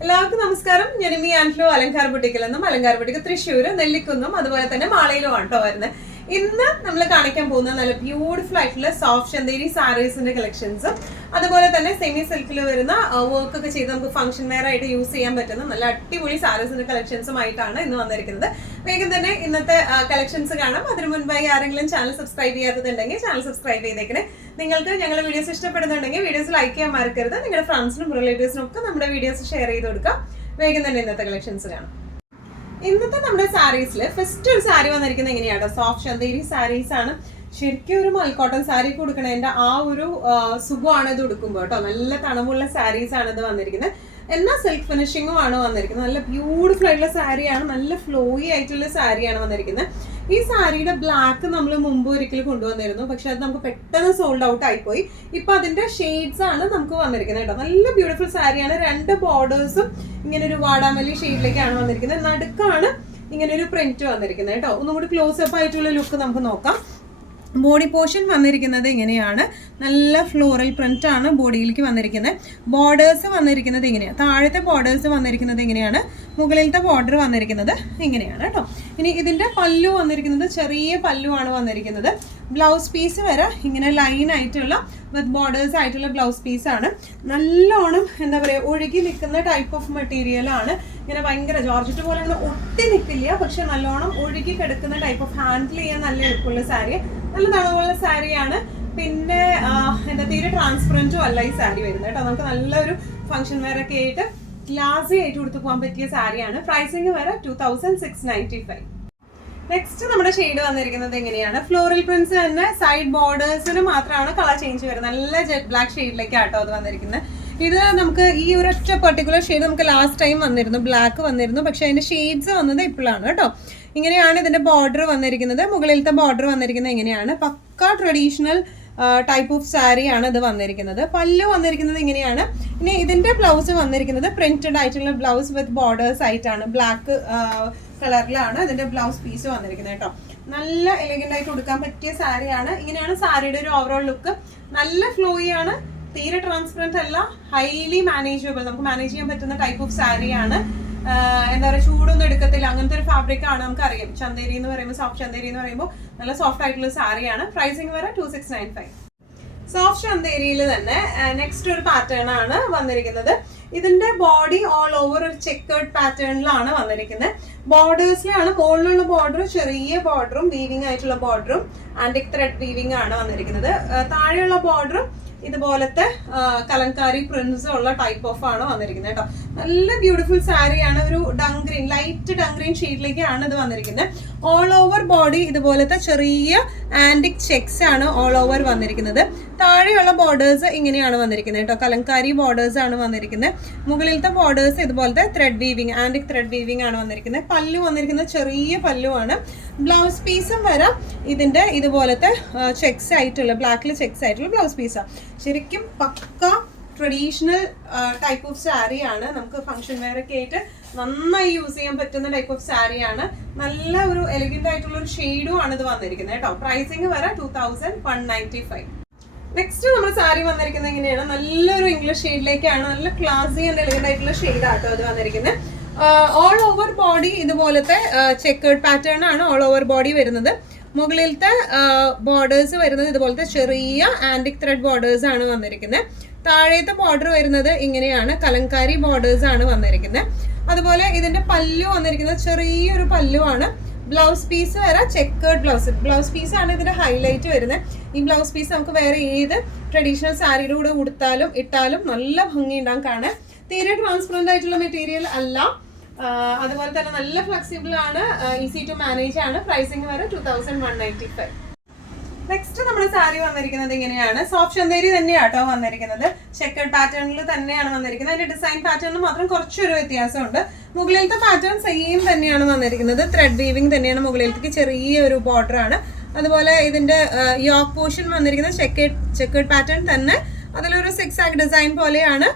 എല്ലാവർക്കും നമസ്കാരം. ഞാൻ മീ ആൻഡ്ലോ അലങ്കാര ബുട്ടിക്കിൽ നിന്നും അലങ്കാര ബുട്ടിക്ക് തൃശ്ശൂർ നെല്ലിക്കുന്നും അതുപോലെ തന്നെ മാളയിലും ആട്ടോ വരുന്നത്. ഇന്ന് നമ്മൾ കാണിക്കാൻ പോകുന്ന നല്ല ബ്യൂട്ടിഫുൾ ആയിട്ടുള്ള സോഫ്റ്റ് ചന്തേരി സാരീസിന്റെ കളക്ഷൻസും അതുപോലെ തന്നെ സെമി സിൽക്കിൽ വരുന്ന വർക്ക് ഒക്കെ ചെയ്ത് നമുക്ക് ഫംഗ്ഷൻ വെയർ ആയിട്ട് യൂസ് ചെയ്യാൻ പറ്റുന്ന നല്ല അടിപൊളി സാരീസിന്റെ കളക്ഷൻസുമായിട്ടാണ് ഇന്ന് വന്നിരിക്കുന്നത്. വേഗം തന്നെ ഇന്നത്തെ കളക്ഷൻസ് കാണാം. അതിനു മുൻപായി ആരെങ്കിലും ചാനൽ സബ്സ്ക്രൈബ് ചെയ്യാത്തതുണ്ടെങ്കിൽ ചാനൽ സബ്സ്ക്രൈബ് ചെയ്തേക്കണേ. നിങ്ങൾക്ക് ഞങ്ങളുടെ വീഡിയോസ് ഇഷ്ടപ്പെടുന്നുണ്ടെങ്കിൽ വീഡിയോസ് ലൈക്ക് ചെയ്യാൻ മറക്കരുത്. നിങ്ങളുടെ ഫ്രണ്ട്സിനും റിലേറ്റീവ്സിനും ഒക്കെ നമ്മുടെ വീഡിയോസ് ഷെയർ ചെയ്ത് കൊടുക്കാം. വേഗം തന്നെ ഇന്നത്തെ കളക്ഷൻസ് കാണാം. ഇന്നത്തെ നമ്മുടെ സാരീസിൽ ഫസ്റ്റ് ഒരു സാരി വന്നിരിക്കുന്നത് എങ്ങനെയാണ്? സോഫ്റ്റ് ചന്തേരി സാരീസ് ആണ്. ശരിക്കും ഒരു മൽക്കോട്ടൺ സാരി കൊടുക്കണതിന്റെ ആ ഒരു സുഖമാണ് ഇത് കൊടുക്കുമ്പോൾ കേട്ടോ. നല്ല തണുപ്പുള്ള സാരീസ് ആണ് ഇത് വന്നിരിക്കുന്നത്. എന്നാൽ സിൽക്ക് ഫിനിഷിങ്ങും ആണ് വന്നിരിക്കുന്നത്. നല്ല ബ്യൂട്ടിഫുൾ ആയിട്ടുള്ള സാരിയാണ്. നല്ല ഫ്ലോയി ആയിട്ടുള്ള സാരിയാണ് വന്നിരിക്കുന്നത്. ഈ സാരിയുടെ ബ്ലാക്ക് നമ്മൾ മുമ്പ് ഒരിക്കലും കൊണ്ടുവന്നിരുന്നു, പക്ഷെ അത് നമുക്ക് പെട്ടെന്ന് സോൾഡ് ഔട്ട് ആയിപ്പോയി. ഇപ്പൊ അതിന്റെ ഷെയ്ഡ്സ് ആണ് നമുക്ക് വന്നിരിക്കുന്നത് കേട്ടോ. നല്ല ബ്യൂട്ടിഫുൾ സാരിയാണ്. രണ്ട് ബോർഡേഴ്സും ഇങ്ങനെ ഒരു വാടാമല്ലി ഷെയ്ഡിലേക്കാണ് വന്നിരിക്കുന്നത്. നടുക്കാണ് ഇങ്ങനെ ഒരു പ്രിന്റ് വന്നിരിക്കുന്നത് കേട്ടോ. ഒന്നും കൂടി ക്ലോസ് അപ്പ് ആയിട്ടുള്ള ലുക്ക് നമുക്ക് നോക്കാം. ബോഡി പോർഷൻ വന്നിരിക്കുന്നത് ഇങ്ങനെയാണ്. നല്ല ഫ്ലോറൽ പ്രിന്റ് ആണ് ബോഡിയിലേക്ക് വന്നിരിക്കുന്നത്. ബോർഡേഴ്സ് വന്നിരിക്കുന്നത് ഇങ്ങനെയാണ്. താഴത്തെ ബോർഡേഴ്സ് വന്നിരിക്കുന്നത് ഇങ്ങനെയാണ്. മുകളിലത്തെ ബോർഡർ വന്നിരിക്കുന്നത് ഇങ്ങനെയാണ് കേട്ടോ. ഇനി ഇതിന്റെ പല്ലു വന്നിരിക്കുന്നത് ചെറിയ പല്ലു ആണ് വന്നിരിക്കുന്നത്. ബ്ലൗസ് പീസ് വരെ ഇങ്ങനെ ലൈൻ ആയിട്ടുള്ള വിത്ത് ബോർഡേഴ്സ് ആയിട്ടുള്ള ബ്ലൗസ് പീസ് ആണ്. നല്ലോണം എന്താ പറയുക, ഒഴുകി നിൽക്കുന്ന ടൈപ്പ് ഓഫ് മെറ്റീരിയൽ ആണ്. ഇങ്ങനെ ഭയങ്കര ജോർജറ്റ് പോലെ അങ്ങനെ ഒട്ടി നിൽക്കില്ല, പക്ഷെ നല്ലോണം ഒഴുകി കിടക്കുന്ന ടൈപ്പ് ഓഫ് ഹാൻഡിൽ ചെയ്യാൻ നല്ല എളുപ്പമുള്ള സാരി. നല്ല തണുപ്പുള്ള സാരിയാണ്. പിന്നെ എന്താ തീരെ ട്രാൻസ്പെറൻറ്റും അല്ല ഈ സാരി വരുന്നത് കേട്ടോ. നമുക്ക് നല്ലൊരു ഫംഗ്ഷൻ വെയർ ഒക്കെ ആയിട്ട് ഗ്ലാസി ആയിട്ട് കൊടുത്തു പോകാൻ പറ്റിയ സാരിയാണ്. പ്രൈസിങ് വരെ 2695. നെക്സ്റ്റ് നമ്മുടെ ഷെയ്ഡ് വന്നിരിക്കുന്നത് എങ്ങനെയാണ്? ഫ്ലോറൽ പ്രിന്റ്സ് തന്നെ. സൈഡ് ബോർഡേഴ്സിന് മാത്രമാണ് കളർ ചേഞ്ച് വരുന്നത്. നല്ല ജെറ്റ് ബ്ലാക്ക് ഷെയ്ഡിലേക്കാട്ടോ അത് വന്നിരിക്കുന്നത്. ഇത് നമുക്ക് ഈ ഒരൊറ്റ പെർട്ടിക്കുലർ ഷെയ്ഡ് നമുക്ക് ലാസ്റ്റ് ടൈം വന്നിരുന്നു, ബ്ലാക്ക് വന്നിരുന്നു, പക്ഷെ അതിന്റെ ഷെയ്ഡ്സ് വന്നത് ഇപ്പോഴാണ് കേട്ടോ. ഇങ്ങനെയാണ് ഇതിന്റെ ബോർഡർ വന്നിരിക്കുന്നത്. മുകളിലത്തെ ബോർഡർ വന്നിരിക്കുന്നത് എങ്ങനെയാണ്? പക്ക ട്രഡീഷണൽ ടൈപ്പ് ഓഫ് സാരി ആണ് ഇത് വന്നിരിക്കുന്നത്. പല്ലു വന്നിരിക്കുന്നത് ഇങ്ങനെയാണ്. ഇനി ഇതിന്റെ ബ്ലൗസ് വന്നിരിക്കുന്നത് പ്രിന്റഡ് ആയിട്ടുള്ള ബ്ലൗസ് വിത്ത് ബോർഡേഴ്സ് ആയിട്ടാണ്. ബ്ലാക്ക് കളറിലാണ് ഇതിന്റെ ബ്ലൗസ് പീസ് വന്നിരിക്കുന്നത് കേട്ടോ. നല്ല എലഗന്റ് ആയിട്ട് കൊടുക്കാൻ പറ്റിയ സാരിയാണ്. ഇങ്ങനെയാണ് സാരിയുടെ ഒരു ഓവറോൾ ലുക്ക്. നല്ല ഫ്ലോയി ആണ്, തീരെ ട്രാൻസ്പെറന്റ് അല്ല, ഹൈലി മാനേജബിൾ, നമുക്ക് മാനേജ് ചെയ്യാൻ പറ്റുന്ന ടൈപ്പ് ഓഫ് സാരിയാണ്. എന്താ പറയുക, ചൂടൊന്നും എടുക്കത്തില്ല, അങ്ങനത്തെ ഒരു ഫാബ്രിക് ആണ്. നമുക്കറിയാം ചന്തേരി എന്ന് പറയുമ്പോൾ, സോഫ്റ്റ് ചന്തേരി എന്ന് പറയുമ്പോൾ നല്ല സോഫ്റ്റ് ആയിട്ടുള്ള സാരിയാണ്. പ്രൈസിങ് വരെ 2695. സോഫ്റ്റ് ചന്തേരിയിൽ തന്നെ നെക്സ്റ്റ് ഒരു പാറ്റേൺ ആണ് വന്നിരിക്കുന്നത്. ഇതിന്റെ ബോഡി ഓൾ ഓവർ ഒരു ചെക്കേർഡ് പാറ്റേണിലാണ് വന്നിരിക്കുന്നത്. ബോർഡേഴ്സിലാണ്. മുകളിലുള്ള ബോർഡർ ചെറിയ ബോർഡറും വീവിംഗ് ആയിട്ടുള്ള ബോർഡറും ആന്റിക് ത്രെഡ് വീവിംഗ് ആണ് വന്നിരിക്കുന്നത്. താഴെയുള്ള ബോർഡറും ഇതുപോലത്തെ കലങ്കാരി പ്രിന്റ്സ് ഉള്ള ടൈപ്പ് ഓഫ് ആണ് വന്നിരിക്കുന്നത് കേട്ടോ. നല്ല ബ്യൂട്ടിഫുൾ സാരിയാണ്. ഒരു ഡങ്ഗ്രീൻ, ലൈറ്റ് ഡങ്ഗ്രീൻ ഷെയ്ഡിലേക്കാണ് ഇത് വന്നിരിക്കുന്നത്. ഓൾ ഓവർ ബോഡി ഇതുപോലത്തെ ചെറിയ ആന്റിക് ചെക്സ് ആണ് ഓൾ ഓവർ വന്നിരിക്കുന്നത്. താഴെയുള്ള ബോർഡേഴ്സ് ഇങ്ങനെയാണ് വന്നിരിക്കുന്നത് കേട്ടോ. കലങ്കാരി ബോർഡേഴ്സ് ആണ് വന്നിരിക്കുന്നത്. മുകളിലത്തെ ബോർഡേഴ്സ് ഇതുപോലത്തെ thread weaving, antique thread weaving ആണ് വന്നിരിക്കുന്നത്. പല്ലു വന്നിരിക്കുന്നത് ചെറിയ പല്ലു ആണ്. ബ്ലൗസ് പീസും വരെ ഇതിന്റെ ഇതുപോലത്തെ ചെക്സ് ആയിട്ടുള്ള, ബ്ലാക്കിൽ ചെക്സ് ആയിട്ടുള്ള ബ്ലൗസ് പീസാണ്. ശരിക്കും പക്ക ട്രഡീഷണൽ ടൈപ്പ് ഓഫ് സാരിയാണ്. നമുക്ക് ഫംഗ്ഷൻ വെയർ ഒക്കെ ആയിട്ട് നന്നായി യൂസ് ചെയ്യാൻ പറ്റുന്ന ടൈപ്പ് ഓഫ് സാരിയാണ്. നല്ല ഒരു എലിഗന്റ് ആയിട്ടുള്ള ഒരു ഷെയ്ഡും ആണ് ഇത് വന്നിരിക്കുന്നത് കേട്ടോ. പ്രൈസിങ് വരെ 2195. നെക്സ്റ്റ് നമ്മുടെ സാരി വന്നിരിക്കുന്നത് എങ്ങനെയാണ്? നല്ലൊരു ഇംഗ്ലീഷ് ഷെയ്ഡിലേക്കാണ്. നല്ല ക്ലാസി ആൻഡ് എലിഗന്റ് ആയിട്ടുള്ള ഷെയ്ഡ് ആട്ടോ ഇത് വന്നിരിക്കുന്നത്. ഓൾ ഓവർ ബോഡി ഇതുപോലത്തെ ചെക്കേർഡ് പാറ്റേൺ ആണ് ഓൾ ഓവർ ബോഡി വരുന്നത്. മുകളിലത്തെ ബോർഡേഴ്സ് വരുന്നത് ഇതുപോലത്തെ ചെറിയ ആന്റിക് ത്രെഡ് ബോർഡേഴ്സ് ആണ് വന്നിരിക്കുന്നത്. താഴത്തെ ബോർഡർ വരുന്നത് ഇങ്ങനെയാണ്, കലങ്കാരി ബോർഡേഴ്സ് ആണ് വന്നിരിക്കുന്നത്. അതുപോലെ ഇതിന്റെ പല്ലു വന്നിരിക്കുന്നത് ചെറിയൊരു പല്ലു ആണ്. ബ്ലൗസ് പീസ് വരെ ചെക്കേർഡ് ബ്ലൗസ് പീസ് ആണ് ഇതിന്റെ ഹൈലൈറ്റ് വരുന്നത്. ഈ ബ്ലൗസ് പീസ് നമുക്ക് വേറെ ഏത് ട്രഡീഷണൽ സാരിയുടെ കൂടെ ഉടുത്താലും ഇട്ടാലും നല്ല ഭംഗി ഉണ്ടാകും കാണാൻ. തീരെ ട്രാൻസ്പെറന്റ് ആയിട്ടുള്ള മെറ്റീരിയൽ അല്ല. അതുപോലെ തന്നെ നല്ല ഫ്ലെക്സിബിൾ ആണ്, ഈസി ടു മാനേജ് ആണ്. പ്രൈസിങ് വരെ 2195. നെക്സ്റ്റ് നമ്മുടെ സാരി വന്നിരിക്കുന്നത് ഇങ്ങനെയാണ്. സോഫ്റ്റ് ചന്തേരി തന്നെയാട്ടോ വന്നിരിക്കുന്നത്. ചെക്കേർഡ് പാറ്റേണിൽ തന്നെയാണ് വന്നിരിക്കുന്നത്. അതിന്റെ ഡിസൈൻ പാറ്റേണിൽ മാത്രം കുറച്ചൊരു വ്യത്യാസമുണ്ട്. മുകളിലത്തെ പാറ്റേൺ സെയിം തന്നെയാണ് വന്നിരിക്കുന്നത്. ത്രെഡ് വീവിംഗ് തന്നെയാണ്. മുകളിലേക്ക് ചെറിയൊരു ബോർഡർ ആണ്. അതുപോലെ ഇതിന്റെ യോക്ക് പോർഷൻ വന്നിരിക്കുന്നത് ചെക്കേർഡ് പാറ്റേൺ തന്നെ. അതിലൊരു സിക്സ് ആക്ക് ഡിസൈൻ പോലെയാണ്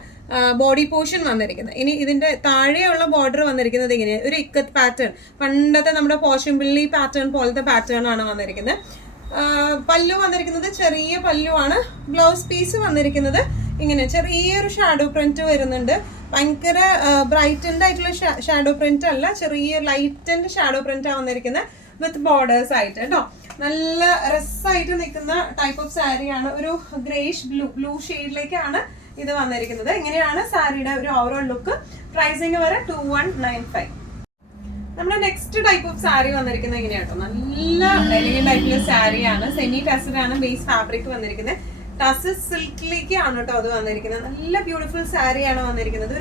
ബോഡി പോർഷൻ വന്നിരിക്കുന്നത്. ഇനി ഇതിന്റെ താഴെയുള്ള ബോർഡർ വന്നിരിക്കുന്നത് ഇങ്ങനെയാണ്, ഒരു ഇക്കത്ത് പാറ്റേൺ, പണ്ടത്തെ നമ്മുടെ പോഷൻപിള്ളി പാറ്റേൺ പോലത്തെ പാറ്റേൺ ആണ് വന്നിരിക്കുന്നത്. പല്ലു വന്നിരിക്കുന്നത് ചെറിയ പല്ലു ആണ്. ബ്ലൗസ് പീസ് വന്നിരിക്കുന്നത് ഇങ്ങനെ ചെറിയൊരു ഷാഡോ പ്രിന്റ് വരുന്നുണ്ട്. ഭയങ്കര ബ്രൈറ്റൻഡ് ആയിട്ടുള്ള ഷാഡോ പ്രിന്റ് അല്ല, ചെറിയ ലൈറ്റൻഡ് ഷാഡോ പ്രിന്റ് ആണ് വന്നിരിക്കുന്നത് വിത്ത് ബോർഡേഴ്സ് ആയിട്ട് കേട്ടോ. നല്ല രസമായിട്ട് നിൽക്കുന്ന ടൈപ്പ് ഓഫ് സാരിയാണ്. ഒരു ഗ്രേഷ് ബ്ലൂ ഷെയ്ഡിലേക്കാണ് ഇത് വന്നിരിക്കുന്നത്. ഇങ്ങനെയാണ് സാരിയുടെ ഒരു ഓവറോൾ ലുക്ക്. പ്രൈസിങ് വരെ 2195. നമ്മുടെ നെക്സ്റ്റ് ടൈപ്പ് ഓഫ് സാരി വന്നിരിക്കുന്നത് ഇങ്ങനെയാട്ടോ. നല്ല എലിഗന്റ് ആയിട്ടുള്ള സാരിയാണ്. സെമി ടസഡ് ആണ് ബേസ് ഫാബ്രിക് വന്നിരിക്കുന്നത്. ടസഡ് സിൽക്കിലേക്ക് ആണ് കേട്ടോ അത് വന്നിരിക്കുന്നത്. നല്ല ബ്യൂട്ടിഫുൾ സാരിയാണ് വന്നിരിക്കുന്നത്.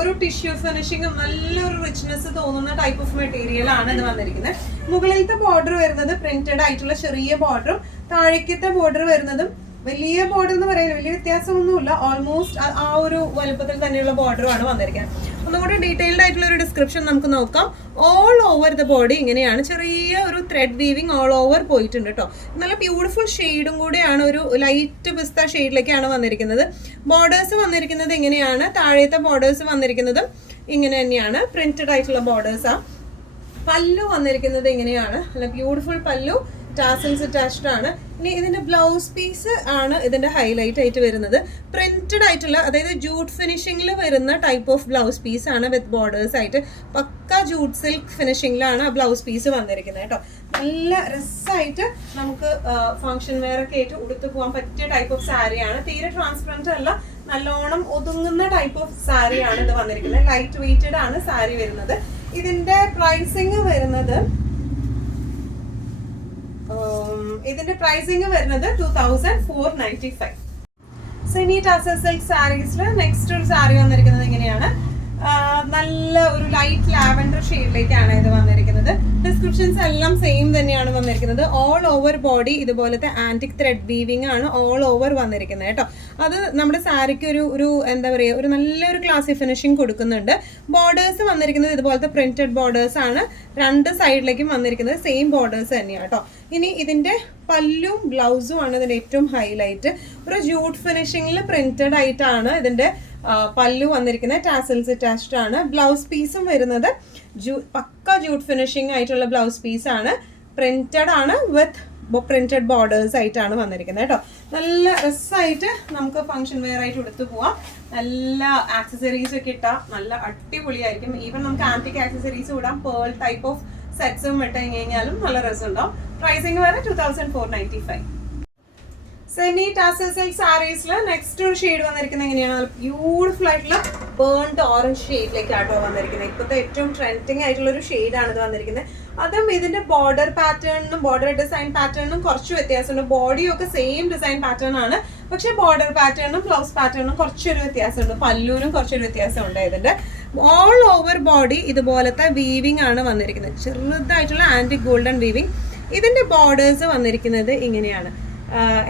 ഒരു ടിഷ്യൂ ഫിനിഷിങ്ങും നല്ലൊരു റിച്ച്നെസ് തോന്നുന്ന ടൈപ്പ് ഓഫ് മെറ്റീരിയൽ ആണ് ഇത് വന്നിരിക്കുന്നത്. മുകളിലത്തെ ബോർഡർ വരുന്നത് പ്രിന്റഡ് ആയിട്ടുള്ള ചെറിയ ബോർഡറും താഴേക്കത്തെ ബോർഡർ വരുന്നതും വലിയ ബോർഡർ എന്ന് പറയുന്നത് വലിയ വ്യത്യാസമൊന്നുമില്ല. ഓൾമോസ്റ്റ് ആ ഒരു വലുപ്പത്തിൽ തന്നെയുള്ള ബോർഡറുമാണ് വന്നിരിക്കുന്നത്. ഒന്നുകൂടി ഡീറ്റെയിൽഡ് ആയിട്ടുള്ള ഒരു ഡിസ്ക്രിപ്ഷൻ നമുക്ക് നോക്കാം. ഓൾ ഓവർ ദ ബോഡി ഇങ്ങനെയാണ്, ചെറിയ ഒരു ത്രെഡ് വീവിങ് ഓൾ ഓവർ പോയിട്ടുണ്ട് കേട്ടോ. നല്ല ബ്യൂട്ടിഫുൾ ഷെയ്ഡും കൂടെയാണ്, ഒരു ലൈറ്റ് പിസ്ത ഷെയ്ഡിലേക്കാണ് വന്നിരിക്കുന്നത്. ബോർഡേഴ്സ് വന്നിരിക്കുന്നത് ഇങ്ങനെയാണ്. താഴത്തെ ബോർഡേഴ്സ് വന്നിരിക്കുന്നതും ഇങ്ങനെ തന്നെയാണ്, പ്രിന്റഡ് ആയിട്ടുള്ള ബോർഡേഴ്സാണ്. പല്ലു വന്നിരിക്കുന്നത് ഇങ്ങനെയാണ്, നല്ല ബ്യൂട്ടിഫുൾ പല്ലു, ടാസൽസ് അറ്റാച്ച്ഡ് ആണ്. ഇനി ഇതിന്റെ ബ്ലൗസ് പീസ് ആണ് ഇതിന്റെ ഹൈലൈറ്റ് ആയിട്ട് വരുന്നത്. പ്രിന്റഡ് ആയിട്ടുള്ള, അതായത് ജൂട്ട് ഫിനിഷിംഗിൽ വരുന്ന ടൈപ്പ് ഓഫ് ബ്ലൗസ് പീസ് ആണ് വിത്ത് ബോർഡേഴ്സ് ആയിട്ട്. പക്ക ജൂട്ട് സിൽക്ക് ഫിനിഷിംഗിലാണ് ആ ബ്ലൗസ് പീസ് വന്നിരിക്കുന്നത് കേട്ടോ. നല്ല രസമായിട്ട് നമുക്ക് ഫംഗ്ഷൻ വെയർ ഒക്കെ ആയിട്ട് ഉടുത്തു പോകാൻ പറ്റിയ ടൈപ്പ് ഓഫ് സാരിയാണ്. തീരെ ട്രാൻസ്പെറന്റ് അല്ല, നല്ലോണം ഒതുങ്ങുന്ന ടൈപ്പ് ഓഫ് സാരിയാണ് ഇത് വന്നിരിക്കുന്നത്. ലൈറ്റ് വെയ്റ്റഡ് ആണ് സാരി വരുന്നത്. ഇതിന്റെ പ്രൈസിങ് വരുന്നത് 2495. സെമി ടസർ സിൽക്ക് സാരീസിൽ നെക്സ്റ്റ് ഒരു സാരി വന്നിരിക്കുന്നത് ഇങ്ങനെയാണ്. നല്ല ഒരു ലൈറ്റ് ലാവൻഡർ ഷെയ്ഡിലേക്കാണ് ഇത് വന്നിരിക്കുന്നത്. ഡിസ്ക്രിപ്ഷൻസ് എല്ലാം സെയിം തന്നെയാണ് വന്നിരിക്കുന്നത്. ഓൾ ഓവർ ബോഡി ഇതുപോലത്തെ ആന്റിക് ത്രെഡ് വീവിംഗ് ആണ് ഓൾ ഓവർ വന്നിരിക്കുന്നത് കേട്ടോ. അത് നമ്മുടെ സാരിക്ക് ഒരു എന്താ പറയുക, ഒരു നല്ലൊരു ക്ലാസി ഫിനിഷിംഗ് കൊടുക്കുന്നുണ്ട്. ബോർഡേഴ്സ് വന്നിരിക്കുന്നത് ഇതുപോലത്തെ പ്രിന്റഡ് ബോർഡേഴ്സ് ആണ്. രണ്ട് സൈഡിലേക്കും വന്നിരിക്കുന്നത് സെയിം ബോർഡേഴ്സ് തന്നെയാണ് കേട്ടോ. ഇനി ഇതിന്റെ പല്ലും ബ്ലൗസും ആണ് ഇതിന്റെ ഏറ്റവും ഹൈലൈറ്റ്. ഒരു ജൂട്ട് ഫിനിഷിംഗിൽ പ്രിന്റഡ് ആയിട്ടാണ് ഇതിന്റെ പല്ലു വന്നിരിക്കുന്നത്. ടാസൽസ് അറ്റാച്ച്ഡ് ആണ്. ബ്ലൗസ് പീസും വരുന്നത് പക്ക ജൂട്ട് ഫിനിഷിംഗ് ആയിട്ടുള്ള ബ്ലൗസ് പീസ് ആണ്. പ്രിന്റഡ് ആണ് വിത്ത് പ്രിന്റഡ് ബോർഡേഴ്സ് ആയിട്ടാണ് വന്നിരിക്കുന്നത് കേട്ടോ. നല്ല രസമായിട്ട് നമുക്ക് ഫംഗ്ഷൻ വെയർ ആയിട്ട് എടുത്തു പോവാം. നല്ല ആക്സസറീസ് ഒക്കെ ഇട്ടാൽ നല്ല അടിപൊളിയായിരിക്കും. ഈവൻ നമുക്ക് ആന്റിക് ആക്സസറീസ് ഇടാം. പേൾ ടൈപ്പ് ഓഫ് സെറ്റ്സും ഇട്ട് കഴിഞ്ഞാലും നല്ല രസമുണ്ടാവും. പ്രൈസിങ് വരെ 2495. സെമി ടാസൽ സിൽക്ക് സാരീസിൽ നെക്സ്റ്റ് ഒരു ഷെയ്ഡ് വന്നിരിക്കുന്നത് എങ്ങനെയാണ്, ബ്യൂട്ടിഫുൾ ആയിട്ടുള്ള ബേൺഡ് ഓറഞ്ച് ഷെയ്ഡിലേക്കാട്ടോ വന്നിരിക്കുന്നത്. ഇപ്പോഴത്തെ ഏറ്റവും ട്രെൻഡിങ് ആയിട്ടുള്ള ഒരു ഷെയ്ഡാണ് ഇത് വന്നിരിക്കുന്നത്. അതും ഇതിന്റെ ബോർഡർ പാറ്റേണിനും ബോർഡർ ഡിസൈൻ പാറ്റേണിനും കുറച്ച് വ്യത്യാസമുണ്ട്. ബോഡിയൊക്കെ സെയിം ഡിസൈൻ പാറ്റേൺ ആണ്, പക്ഷെ ബോർഡർ പാറ്റേണും ബ്ലൗസ് പാറ്റേണും കുറച്ചൊരു വ്യത്യാസമുണ്ട്. പല്ലൂരും കുറച്ചൊരു വ്യത്യാസമുണ്ട്. ഇതിന്റെ ഓൾ ഓവർ ബോഡി ഇതുപോലത്തെ വീവിംഗ് ആണ് വന്നിരിക്കുന്നത്. ചെറുതായിട്ടുള്ള ആന്റിക് ഗോൾഡൻ വീവിംഗ്. ഇതിന്റെ ബോർഡേഴ്സ് വന്നിരിക്കുന്നത് ഇങ്ങനെയാണ്.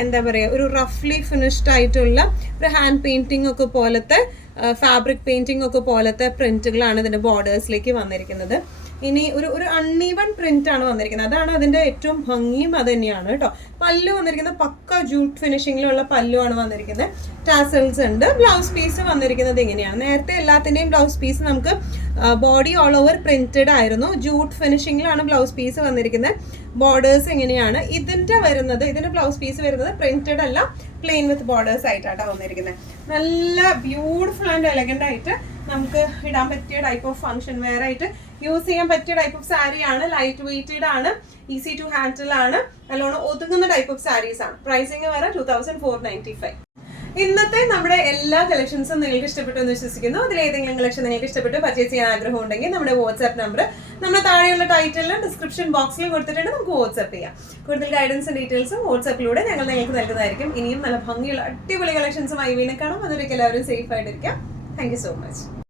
എന്താ പറയുക, ഒരു റഫ്ലി ഫിനിഷ്ഡ് ആയിട്ടുള്ള ഒരു ഹാൻഡ് പെയിന്റിംഗ് ഒക്കെ പോലത്തെ, ഫാബ്രിക് പെയിന്റിംഗ് ഒക്കെ പോലത്തെ പ്രിന്റുകളാണ് ഇതിന്റെ ബോർഡേഴ്സിലേക്ക് വന്നിരിക്കുന്നത്. ഇനി ഒരു അൺഈവൺ പ്രിന്റ് ആണ് വന്നിരിക്കുന്നത്. അതാണ് അതിന്റെ ഏറ്റവും ഭംഗിയും അത് തന്നെയാണ് കേട്ടോ. പല്ലു വന്നിരിക്കുന്നത് പക്ക ജൂട്ട് ഫിനിഷിങ്ങിലുള്ള പല്ലു ആണ് വന്നിരിക്കുന്നത്. ടാസൽസ് ഉണ്ട്. ബ്ലൗസ് പീസ് വന്നിരിക്കുന്നത് ഇങ്ങനെയാണ്. നേരത്തെ എല്ലാത്തിന്റെയും ബ്ലൗസ് പീസ് നമുക്ക് ബോഡി ഓൾ ഓവർ പ്രിന്റഡ് ആയിരുന്നു. ജൂട്ട് ഫിനിഷിങ്ങിലാണ് ബ്ലൗസ് പീസ് വന്നിരിക്കുന്നത്. ബോർഡേഴ്സ് ഇങ്ങനെയാണ്. ഇതിന്റെ ബ്ലൗസ് പീസ് വരുന്നത് പ്രിന്റഡ് അല്ല, പ്ലെയിൻ വിത്ത് ബോർഡേഴ്സ് ആയിട്ടാണ് വന്നിരിക്കുന്നത്. നല്ല ബ്യൂട്ടിഫുൾ ആൻഡ് എലഗന്റ് ആയിട്ട് നമുക്ക് ഇടാൻ പറ്റിയ ടൈപ്പ് ഓഫ് ഫംഗ്ഷൻ വെയർ ആയിട്ട് യൂസ് ചെയ്യാൻ പറ്റിയ ടൈപ്പ് ഓഫ് സാരിയാണ്. ലൈറ്റ് വെയ്റ്റഡ് ആണ്, ഈസി ടു ഹാൻഡിൽ ആണ്, നല്ലോണം ഒതുങ്ങുന്ന ടൈപ്പ് ഓഫ് സാരീസ് ആണ്. പ്രൈസിങ് വരെ 2495. ഇന്നത്തെ നമ്മുടെ എല്ലാ കളക്ഷൻസും നിങ്ങൾക്ക് ഇഷ്ടപ്പെട്ടു എന്ന് വിശ്വസിക്കുന്നു. അതിൽ ഏതെങ്കിലും കളക്ഷൻ നിങ്ങൾക്ക് ഇഷ്ടപ്പെട്ട് പർച്ചേസ് ചെയ്യാൻ ആഗ്രഹം ഉണ്ടെങ്കിൽ നമ്മുടെ വാട്സ്ആപ്പ് നമ്പർ നമ്മുടെ താഴെയുള്ള ടൈറ്റിലും ഡിസ്ക്രിപ്ഷൻ ബോക്സിലും കൊടുത്തിട്ടുണ്ട്. നമുക്ക് വാട്സ്ആപ്പ് ചെയ്യാം. കൂടുതൽ ഗൈഡൻസും ഡീറ്റെയിൽസും വാട്സ്ആപ്പിലൂടെ ഞങ്ങൾ നിങ്ങൾക്ക് നൽകുന്നതായിരിക്കും. ഇനിയും നല്ല ഭംഗിയുള്ള അടിപൊളി കളക്ഷൻസുമായി വീണ്ടും കാണാം. അതുവരേക്കും എല്ലാവരും സേഫ് ആയിട്ടിരിക്കാം. Thank you so much.